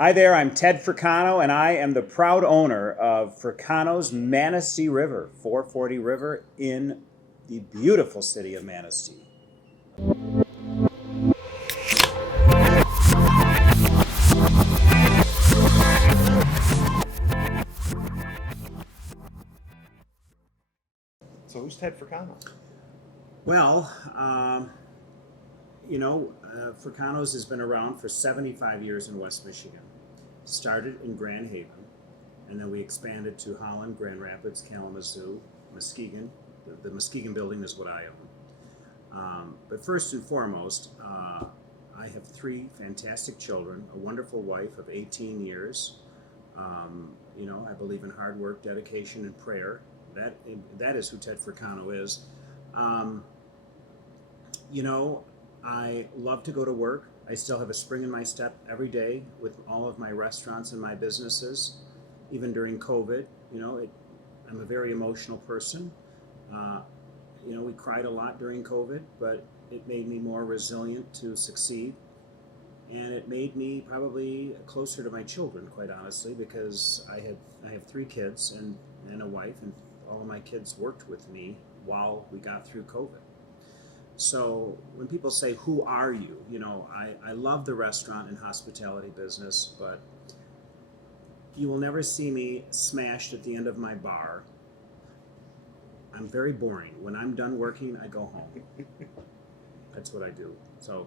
Hi there, I'm Ted Fricano, and I am the proud owner of Fricano's Manistee River, 440 River in the beautiful city of Manistee. So who's Ted Fricano? Well, Fricano's has been around for 75 years in West Michigan. Started in Grand Haven, and then we expanded to Holland, Grand Rapids, Kalamazoo, Muskegon. The Muskegon building is what I own. But first and foremost, I have three fantastic children, a wonderful wife of 18 years. I believe in hard work, dedication, and prayer. That is who Ted Fricano is. Um, I love to go to work. I still have a spring in my step every day with all of my restaurants and my businesses, even during COVID. I'm a very emotional person. Uh, we cried a lot during COVID, but it made me more resilient to succeed. And it made me probably closer to my children, quite honestly, because I have three kids and a wife, and all of my kids worked with me while we got through COVID. So when people say, "Who are you?" I love the restaurant and hospitality business, but you will never see me smashed at the end of my bar. I'm very boring. When I'm done working, I go home. That's what I do. So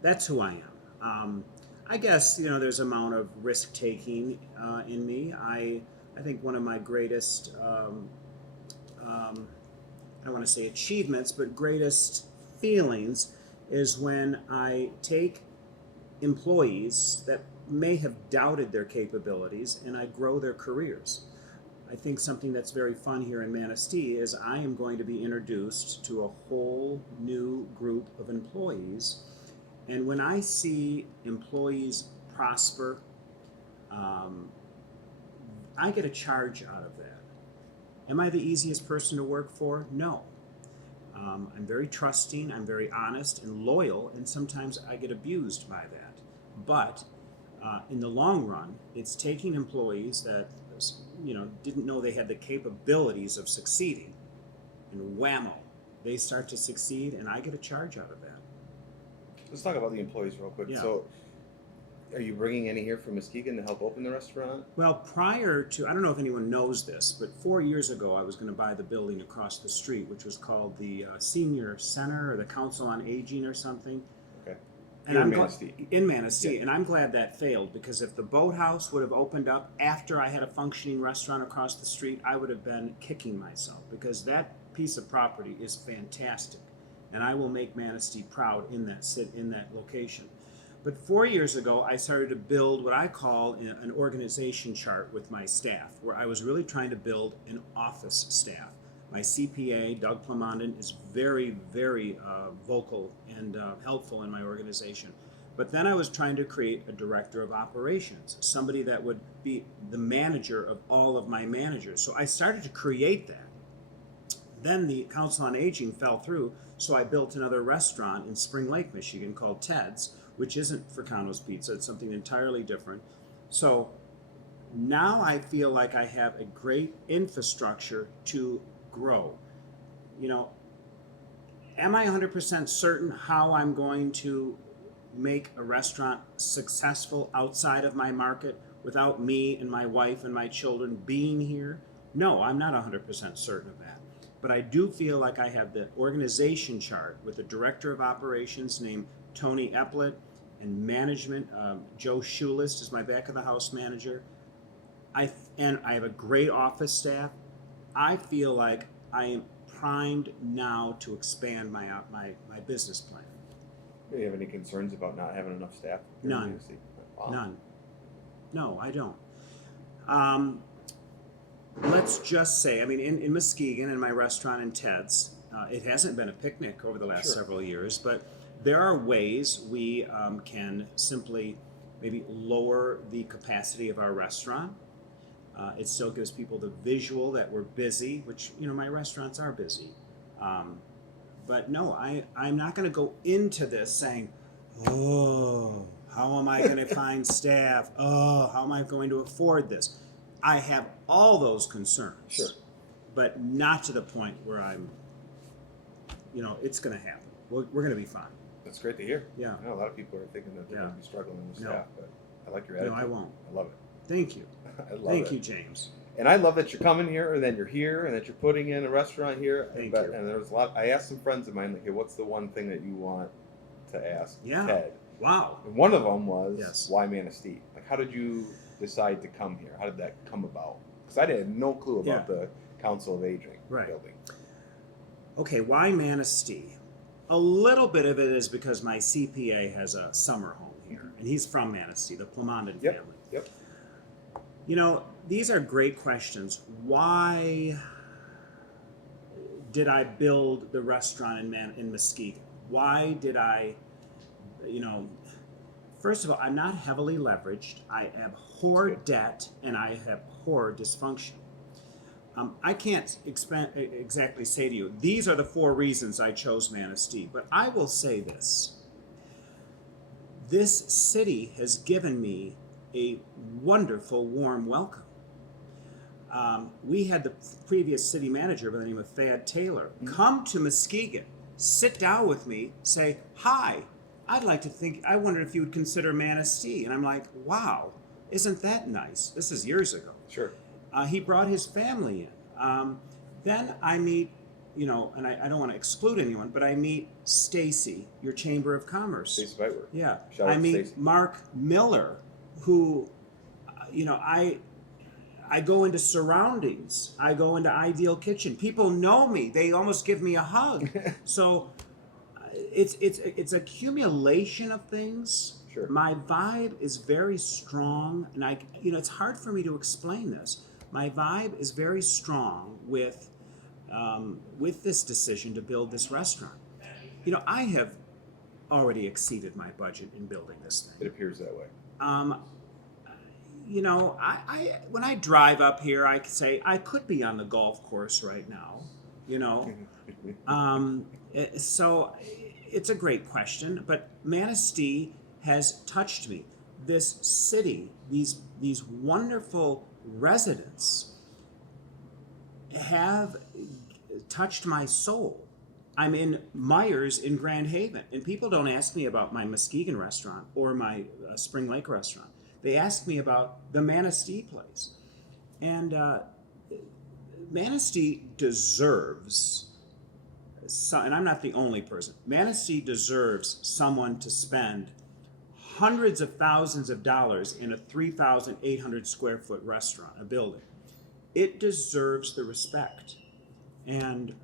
that's who I am. I guess there's an amount of risk taking in me. I think one of my greatest um, I don't want to say achievements, but greatest feelings is when I take employees that may have doubted their capabilities and I grow their careers. I think something that's very fun here in Manistee is I am going to be introduced to a whole new group of employees. And when I see employees prosper, um, I get a charge out of that. Am I the easiest person to work for? No. I'm very trusting, I'm very honest and loyal, and sometimes I get abused by that. But in the long run, it's taking employees that didn't know they had the capabilities of succeeding, and whammo, they start to succeed, and I get a charge out of that. Let's talk about the employees real quick. Yeah. So, are you bringing any here from Muskegon to help open the restaurant? Well, prior to, I don't know if anyone knows this, but 4 years ago, I was going to buy the building across the street, which was called the Senior Center or the Council on Aging or something. Okay. And Here in I'm Manistee. in Manistee, Yeah. and I'm glad that failed, because if the Boathouse would have opened up after I had a functioning restaurant across the street, I would have been kicking myself, because that piece of property is fantastic, and I will make Manistee proud in that location. But 4 years ago, I started to build what I call an organization chart with my staff, where I was really trying to build an office staff. My CPA, Doug Plamondon, is very, very vocal and helpful in my organization. But then I was trying to create a director of operations, somebody that would be the manager of all of my managers. So I started to create that. Then the Council on Aging fell through, so I built another restaurant in Spring Lake, Michigan called Ted's, which isn't Fricano's Pizza. It's something entirely different. So now I feel like I have a great infrastructure to grow. You know, am I 100% certain how I'm going to make a restaurant successful outside of my market without me and my wife and my children being here? No, I'm not 100% certain of that. But I do feel like I have the organization chart with the director of operations named Tony Epplett and management. Joe Schulist is my back of the house manager. And I have a great office staff. I feel like I am primed now to expand my business plan. Do you have any concerns about not having enough staff here in None. Manistee? Wow. None. No, I don't. Um, let's just say, I mean, in Muskegon, in my restaurant in Ted's, it hasn't been a picnic over the last Sure. several years, but there are ways we can simply maybe lower the capacity of our restaurant. It still gives people the visual that we're busy, which, my restaurants are busy. But no, I'm not going to go into this saying, oh, How am I going to find staff? Oh, how am I going to afford this? I have all those concerns. Sure. But not to the point where I'm, it's going to happen. We're going to be fine. That's great to hear. Yeah. I know a lot of people are thinking that they're Yeah. going to be struggling with No. staff, but I like your attitude. No, I won't. I love it. Thank you. I love Thank it. you, James. And I love that you're coming here, and then you're here, and that you're putting in a restaurant here. Thank but, you. And there's a lot. I asked some friends of mine, like, hey, what's the one thing that you want to ask Yeah. Ted? Wow. And one of them was, Yes. why Manistee? Like, how did you decide to come here? How did that come about? Because I had no clue about the Council of Aging building. Okay, why Manistee? A little bit of it is because my CPA has a summer home here, and he's from Manistee, the Plamondon family. Yep. These are great questions. Why did I build the restaurant in Muskegon? Why did I, first of all, I'm not heavily leveraged. I abhor debt, and I abhor dysfunction. I can't exactly say to you, these are the 4 reasons I chose Manistee, but I will say this. This city has given me a wonderful, warm welcome. We had the previous city manager by the name of Thad Taylor come to Muskegon, sit down with me, say, hi, I wondered if you would consider Manistee. And I'm like, wow, isn't that nice? This is years ago. Sure. He brought his family in. Then I meet, and I don't want to exclude anyone, but I meet Stacy, your Chamber of Commerce. Stacy Whiteworth. Yeah. Shout out I to meet Stacy. Mark Miller, who, I go into surroundings. I go into Ideal Kitchen. People know me. They almost give me a hug. So it's accumulation of things. Sure. My vibe is very strong, and it's hard for me to explain this. My vibe is very strong with this decision to build this restaurant. I have already exceeded my budget in building this thing. It appears that way. I when I drive up here, I say I could be on the golf course right now. So it's a great question, but Manistee has touched me. This city, these wonderful residents have touched my soul. I'm in Myers in Grand Haven, and people don't ask me about my Muskegon restaurant or my Spring Lake restaurant. They ask me about the Manistee place. And Manistee deserves, and I'm not the only person, Manistee deserves someone to spend hundreds of thousands of dollars in a 3,800 square foot restaurant, a building. It deserves the respect. And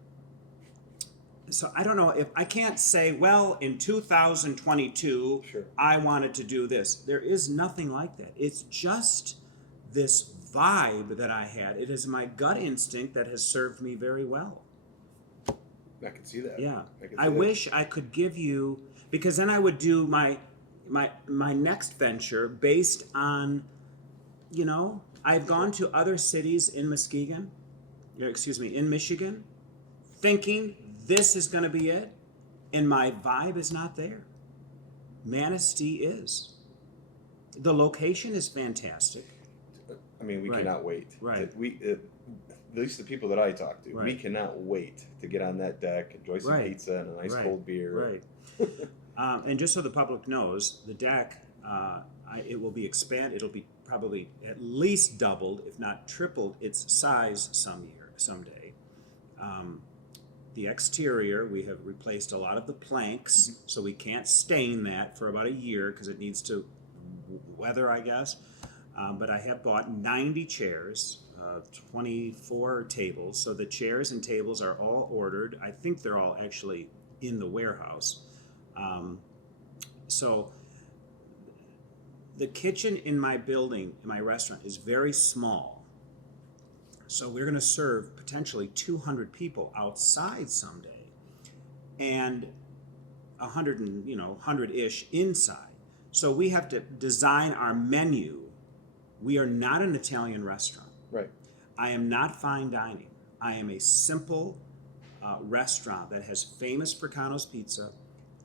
so I don't know if I can't say, well, in 2022, Sure. I wanted to do this. There is nothing like that. It's just this vibe that I had. It is my gut instinct that has served me very well. I can see that. Yeah. I can see I that. wish I could give you, because then I would do my next venture based on, I've gone to other cities in in Michigan, thinking this is going to be it, and my vibe is not there. Manistee is. The location is fantastic. I mean, we Right. cannot wait. Right. At least the people that I talk to, we Right. cannot wait to get on that deck, enjoy some Right. pizza and a nice Right. cold beer. Right. And just so the public knows, the deck, it will be expanded. It'll be probably at least doubled, if not tripled, its size someday. The exterior, we have replaced a lot of the planks, so we can't stain that for about a year because it needs to weather, I guess. But I have bought 90 chairs, 24 tables. So the chairs and tables are all ordered. I think they're all actually in the warehouse. So the kitchen in my building, in my restaurant, is very small. So we're going to serve potentially 200 people outside someday, and 100-ish inside. So we have to design our menu. We are not an Italian restaurant. Right. I am not fine dining. I am a simple restaurant that has famous Fricano's pizza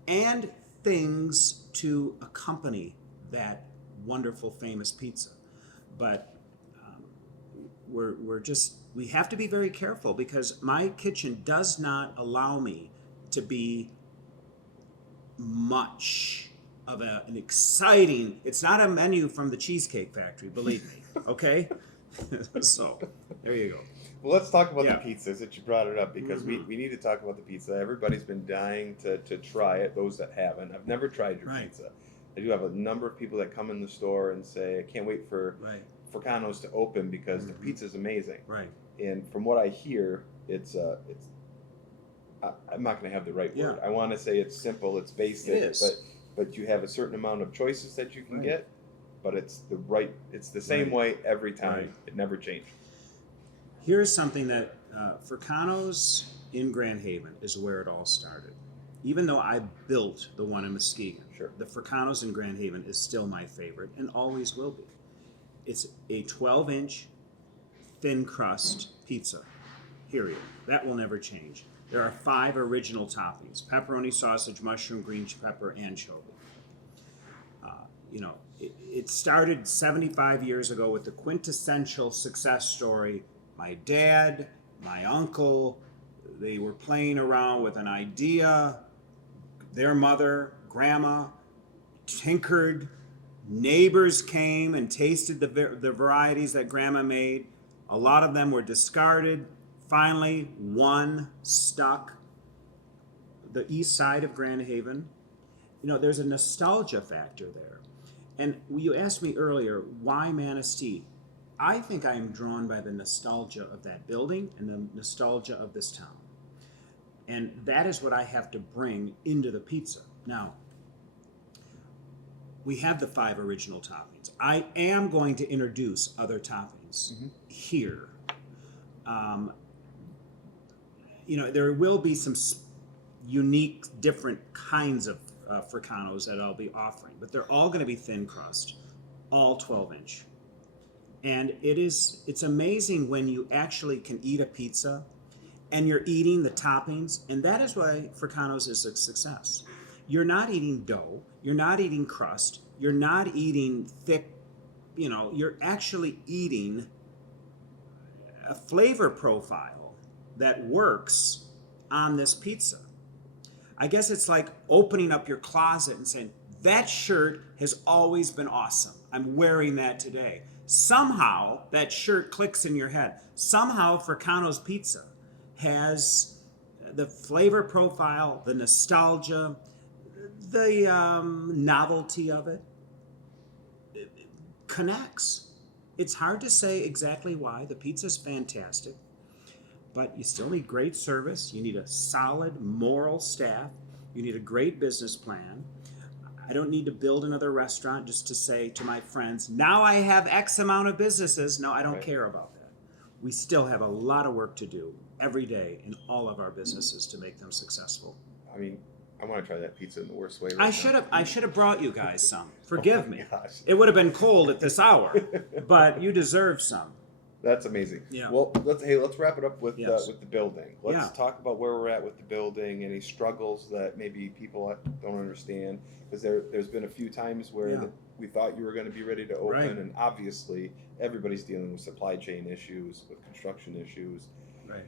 and things to accompany that wonderful, famous pizza. But we have to be very careful because my kitchen does not allow me to be much of an exciting, it's not a menu from the Cheesecake Factory, believe me, okay? So, there you go. Well, let's talk about Yeah. the pizzas that you brought it up because we need to talk about the pizza. Everybody's been dying to try it, those that haven't. I've never tried your pizza. I do have a number of people that come in the store and say, I can't wait for Fricano's to open because the pizza's amazing. Right. And from what I hear, it's I'm not going to have the right word. I want to say it's simple, it's basic, It is. but you have a certain amount of choices that you can get, but it's the same way every time. Right. It never changed. Here's something that Fricano's in Grand Haven is where it all started. Even though I built the one in Muskegon, the Fricano's in Grand Haven is still my favorite and always will be. It's a 12-inch thin crust pizza, period. That will never change. There are 5 original toppings: pepperoni, sausage, mushroom, green pepper, anchovy. It started 75 years ago with the quintessential success story. My dad, my uncle, they were playing around with an idea. Their mother, grandma, tinkered. Neighbors came and tasted the varieties that grandma made. A lot of them were discarded. Finally, one stuck. The east side of Grand Haven. There's a nostalgia factor there. And you asked me earlier, why Manistee? I think I am drawn by the nostalgia of that building and the nostalgia of this town. And that is what I have to bring into the pizza. Now, we have the 5 original toppings. I am going to introduce other toppings here. There will be some unique, different kinds of Fricano's that I'll be offering, but they're all going to be thin crust, all 12-inch. And it's amazing when you actually can eat a pizza and you're eating the toppings, and that is why Fricano's is a success. You're not eating dough, you're not eating crust, you're not eating thick, you're actually eating a flavor profile that works on this pizza. I guess it's like opening up your closet and saying, that shirt has always been awesome. I'm wearing that today. Somehow that shirt clicks in your head. Somehow Fricano's pizza has the flavor profile, the nostalgia, the novelty of it. It connects. It's hard to say exactly why. The pizza's fantastic. But you still need great service. You need a solid moral staff. You need a great business plan. I don't need to build another restaurant just to say to my friends, now I have X amount of businesses. No, I don't care about that. We still have a lot of work to do every day in all of our businesses to make them successful. I mean, I want to try that pizza in the worst way. I should have brought you guys some. Forgive me. Gosh. It would have been cold at this hour, but you deserve some. That's amazing. Yeah. Well, let's wrap it up with the building. Let's talk about where we're at with the building, any struggles that maybe people don't understand, because there's been a few times where we thought you were going to be ready to open, and obviously everybody's dealing with supply chain issues, with construction issues. Right.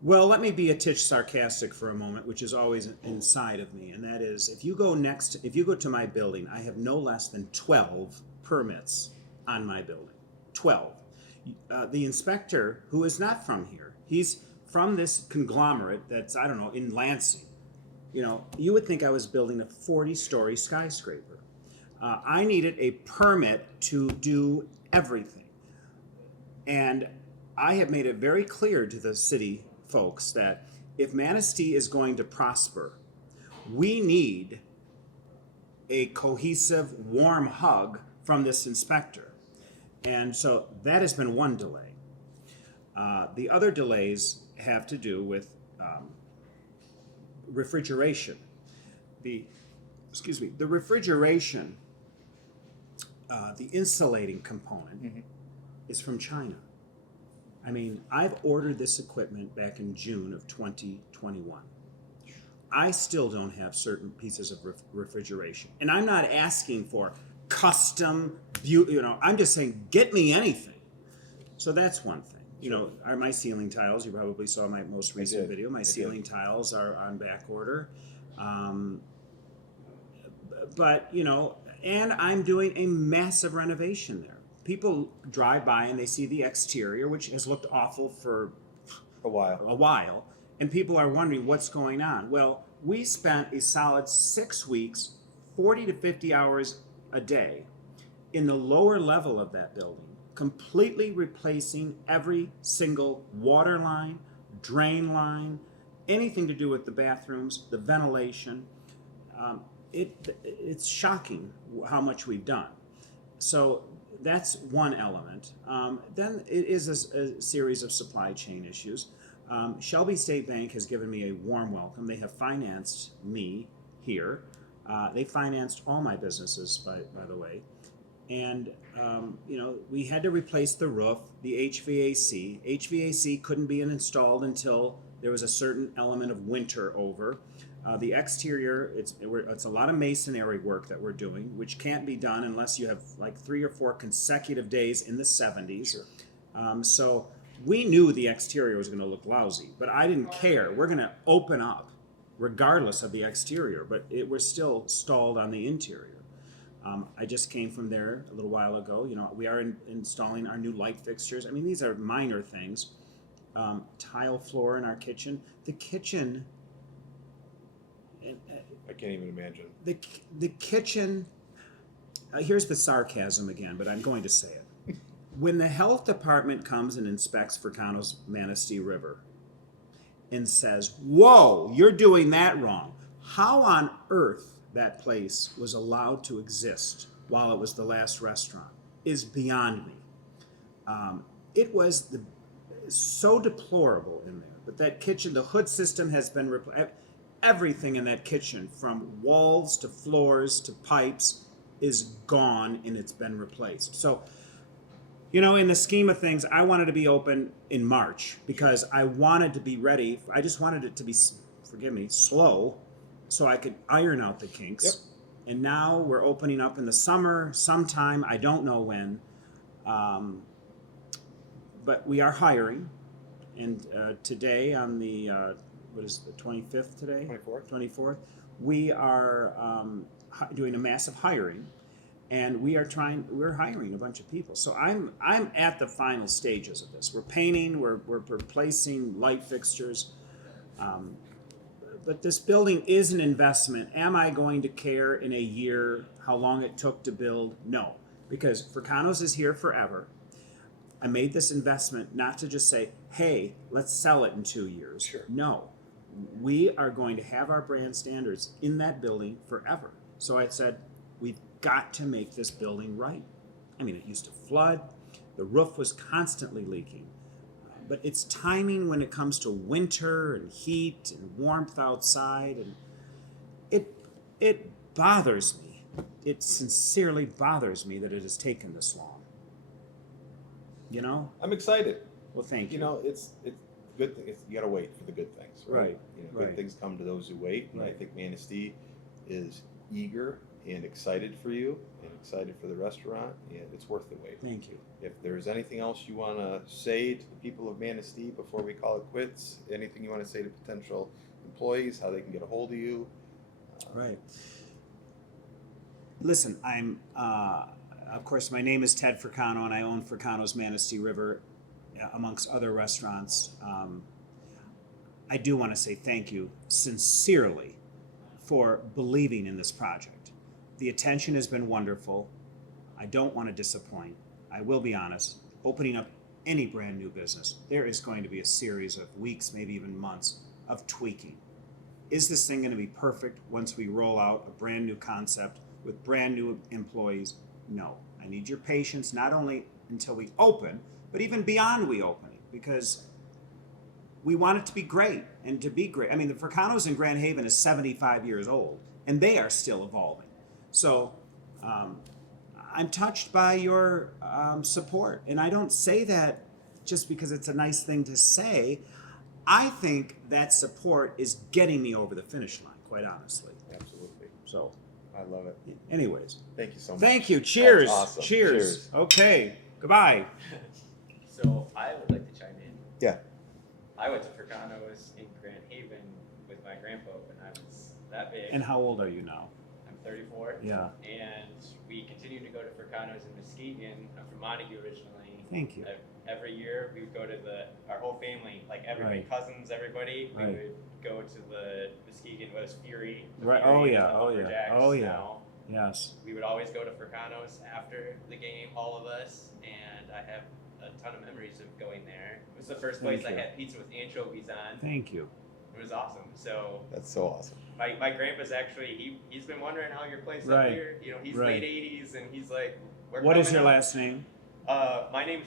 Well, let me be a titch sarcastic for a moment, which is always inside of me, and that is, if you go to my building, I have no less than 12 permits on my building. 12. The inspector, who is not from here, he's from this conglomerate that's, I don't know, in Lansing. You would think I was building a 40-story skyscraper. I needed a permit to do everything. And I have made it very clear to the city folks that if Manistee is going to prosper, we need a cohesive, warm hug from this inspector. And so that has been one delay. The other delays have to do with refrigeration. The refrigeration, the insulating component is from China. I mean, I've ordered this equipment back in June of 2021. I still don't have certain pieces of refrigeration. And I'm not asking for custom, I'm just saying, get me anything. So that's one thing. Are my ceiling tiles, you probably saw my most recent video, my ceiling tiles are on back order. But, and I'm doing a massive renovation there. People drive by and they see the exterior, which has looked awful for a while, and people are wondering what's going on. Well, we spent a solid 6 weeks, 40 to 50 hours a day in the lower level of that building, completely replacing every single water line, drain line, anything to do with the bathrooms, the ventilation. It's shocking how much we've done. So that's one element. Then it is a series of supply chain issues. Shelby State Bank has given me a warm welcome. They have financed me here. They financed all my businesses, by the way. And, we had to replace the roof, the HVAC. HVAC couldn't be installed until there was a certain element of winter over. The exterior, it's a lot of masonry work that we're doing, which can't be done unless you have like 3 or 4 consecutive days in the 70s. Sure. So we knew the exterior was going to look lousy, but I didn't care. We're going to open up regardless of the exterior, but we're still stalled on the interior. I just came from there a little while ago. We are installing our new light fixtures. I mean, these are minor things. Tile floor in our kitchen. The kitchen... I can't even imagine. The kitchen, here's the sarcasm again, but I'm going to say it. When the health department comes and inspects Fricano's Manistee River and says, whoa, you're doing that wrong, how on earth that place was allowed to exist while it was the last restaurant is beyond me. It was so deplorable in there. But that kitchen, the hood system has been replaced. Everything in that kitchen, from walls to floors to pipes, is gone and it's been replaced. So, in the scheme of things, I wanted to be open in March because I wanted to be ready. I just wanted it to be, forgive me, slow so I could iron out the kinks. Yep. And now we're opening up in the summer, sometime, I don't know when. But we are hiring. And today on the... what is the 25th today? 24th. We are doing a massive hiring, and we're hiring a bunch of people. So I'm at the final stages of this. We're painting, we're replacing light fixtures. But this building is an investment. Am I going to care in a year how long it took to build? No, because Fricano's is here forever. I made this investment not to just say, hey, let's sell it in 2 years. Sure. No. We are going to have our brand standards in that building forever. So I said, we've got to make this building right. I mean, it used to flood. The roof was constantly leaking. But it's timing when it comes to winter and heat and warmth outside. And it bothers me. It sincerely bothers me that it has taken this long. I'm excited. Well, thank you. It's good thing. You got to wait for the good things, right? Good things come to those who wait, and I think Manistee is eager and excited for you, and excited for the restaurant, and it's worth the wait. Thank you. If there's anything else you want to say to the people of Manistee before we call it quits, anything you want to say to potential employees, how they can get a hold of you. Right. Listen, I'm, of course, my name is Ted Fricano, and I own Fricano's Manistee River, amongst other restaurants. I do want to say thank you sincerely for believing in this project. The attention has been wonderful. I don't want to disappoint. I will be honest, opening up any brand new business, there is going to be a series of weeks, maybe even months, of tweaking. Is this thing going to be perfect once we roll out a brand new concept with brand new employees? No. I need your patience, not only until we open, but even beyond we open it, because we want it to be great and to be great. I mean, the Fricano's in Grand Haven is 75 years old, and they are still evolving. So I'm touched by your support, and I don't say that just because it's a nice thing to say. I think that support is getting me over the finish line, quite honestly. Absolutely. So, I love it. anyways. Thank you so much. Thank you. Cheers. That's awesome. Cheers. Okay. Goodbye. So I would like to chime in. Yeah. I went to Fricano's in Grand Haven with my grandpa when I was that big. And how old are you now? I'm 34. Yeah. And we continue to go to Fricano's in Muskegon. I'm from Montague originally. Thank you. Every year we would go to our whole family, like everybody, Right. cousins, everybody. We Right. would go to the Muskegon was Fury. The Right. Fury Oh, and yeah. the Oh, yeah. Lumberjacks Oh, yeah. now. Yes. We would always go to Fricano's after the game, all of us, and I have a ton of memories of going there. It was the first place Thank I you. had pizza with anchovies on. Thank you. It was awesome. So That's so awesome. my grandpa's actually he's been wondering how your place Right. up here. You know, he's Right. late 80s and he's like, we're What is coming your up. last name? My name's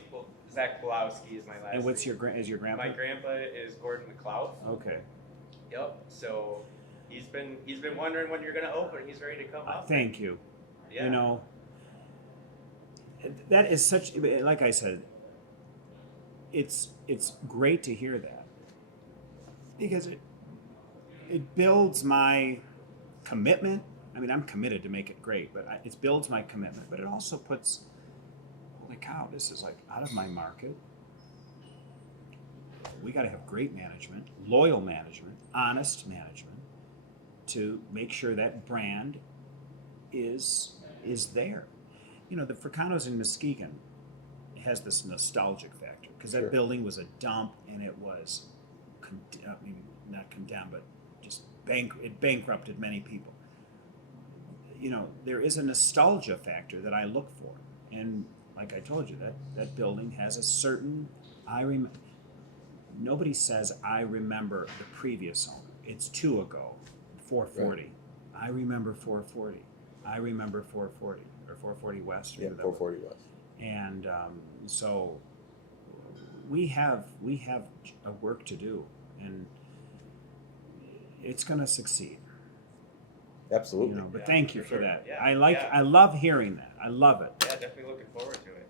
Zach Pulowski is my last. And what's name. is your grandpa? My grandpa is Gordon McLeod. Okay. Yep. So he's been wondering when you're gonna open. He's ready to come up. Thank you. Yeah. You know, that is such, like I said, it's great to hear that, because it builds my commitment. I mean, I'm committed to make it great, but it builds my commitment, but it also puts, holy cow, this is like out of my market. We got to have great management, loyal management, honest management, to make sure that brand is there. You know, the Fricano's in Muskegon has this nostalgic factor, because that Sure. building was a dump, and it was, not condemned, but just it bankrupted many people. You know, there is a nostalgia factor that I look for, and like I told you, that building has a certain, nobody says I remember the previous owner. It's 2 ago, 440. Right. I remember 440. I remember 440 or 440 West. Or Yeah, whatever. 440 West. And so we have a work to do, and it's going to succeed. Absolutely. You know, but Yeah, thank you for for sure. that. Yeah, I yeah. love hearing that. I love it. Yeah, definitely looking forward to it.